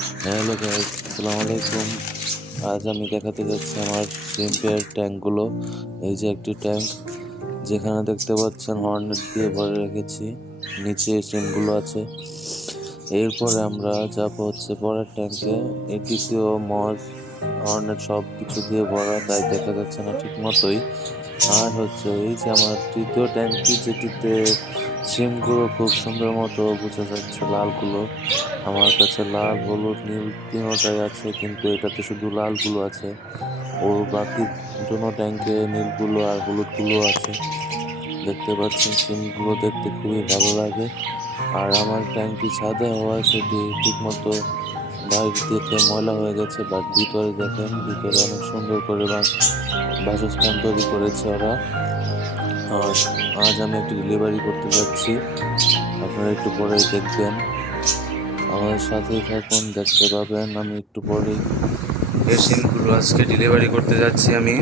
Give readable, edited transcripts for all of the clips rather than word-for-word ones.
Hello guys, আসসালামু আলাইকুম। আজ আমি দেখাতে যাচ্ছি আমার শিম্পের ট্যাঙ্কগুলো। এই যে একটি ট্যাঙ্ক, যেখানে দেখতে পাচ্ছেন হর্নেট দিয়ে ভরে রেখেছি, নিচে শিমগুলো আছে। এরপরে আমরা যাবো পরের ট্যাঙ্কে। এটিতেও মজ, হর্নেট সব কিছু দিয়ে ভরা, তাই দেখা যাচ্ছে না ঠিক মতোই। আর এই যে আমার তৃতীয় ট্যাঙ্কি, যেটিতে সিমগুলো খুব সুন্দর মতো বোঝা যাচ্ছে, লালগুলো। আমার কাছে লাল, হলুদ, নীল তিনটাই আছে, কিন্তু এটাতে শুধু লালগুলো আছে। ও বাকি দুটো ট্যাঙ্কে নীলগুলো আর হলুদগুলো আছে। দেখতে পাচ্ছেন সিমগুলো দেখতে খুবই ভালো লাগে। আর আমার ট্যাঙ্কটি ছাদে হওয়ায় সেটি ঠিক মতো বাইরে থেকে ময়লা হয়ে গেছে, বাট ভিতরে দেখেন, ভিতরে অনেক সুন্দর করে বাসস্থান তৈরি করেছে ওরা। আর আজ আমি একটি ডেলিভারি করতে যাচ্ছি, আপনারা একটু পরেই দেখবেন। আমাদের সাথেই থাকুন, দেখতে পাবেন আমি একটু পরেই। এই সিমগুলো আজকে ডেলিভারি করতে যাচ্ছি আমি।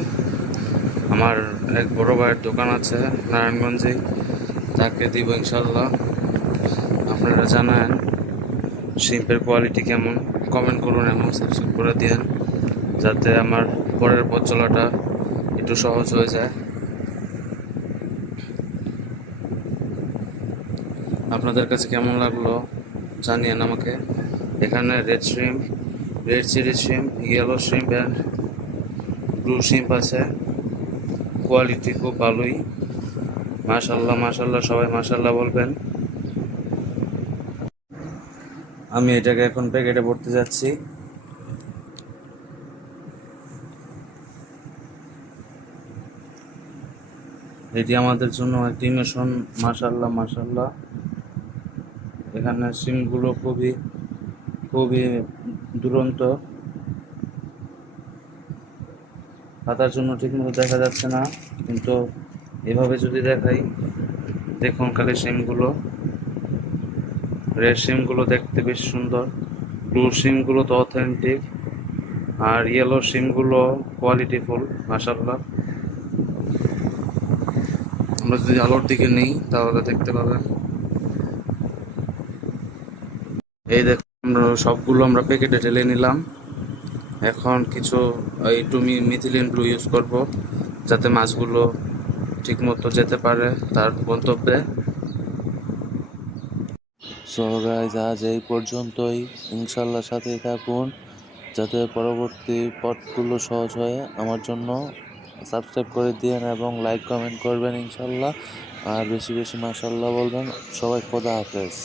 আমার এক বড় ভাইয়ের দোকান আছে নারায়ণগঞ্জে, তাকে দিব ইনশাল্লাহ। আপনারা জানান সিমের কোয়ালিটি কেমন, কমেন্ট করুন এবং সাবস্ক্রাইব করে দিন, যাতে আমার পরের পথ চলাটা একটু সহজ হয়ে যায়। আপনাদের কাছে কেমন লাগলো জানিয়েন আমাকে। এখানে red chilli shrimp, yellow shrimp and blue shrimp আছে। কোয়ালিটি খুব ভালোই। মাশাল্লাহ মাশাল্লাহ, সবাই মাশাল্লাহ বলবেন। আমি এটাকে এখন প্যাকেটে ভরতে যাচ্ছি। এটি আমাদের জন্য একটি মিশন। মাশাল্লাহ মাশাল্লাহ, এখানে সিমগুলো খুবই খুবই দুরন্ত। পাতার জন্য ঠিকমতো দেখা যাচ্ছে না, কিন্তু এভাবে যদি দেখাই, দেখুন খালি সিমগুলো। রেড সিমগুলো দেখতে বেশ সুন্দর, ব্লু সিমগুলো তো অথেন্টিক, আর ইয়েলো সিমগুলো কোয়ালিটিফুল। মাশাল্লাহ, আমরা যদি আলোর দিকে নেই তাহলে দেখতে পাবেন। এই দেখুন, আমরা সবগুলো প্যাকেটে ঢেলে নিলাম। এখন কিছু একটু মিথিলিন ব্লু ইউজ করব, যাতে মাছগুলো ঠিকমতো যেতে পারে তার গন্তব্যে। সো গাইজ, আজ এই পর্যন্তই। ইনশাল্লাহ সাথেই থাকুন, যাতে পরবর্তী পথগুলো সহজ হয় আমার জন্য। সাবস্ক্রাইব করে দিন এবং লাইক কমেন্ট করবেন ইনশাল্লাহ। আর বেশি বেশি মাশাল্লাহ বলবেন। সবাই খোদা হাফেজ।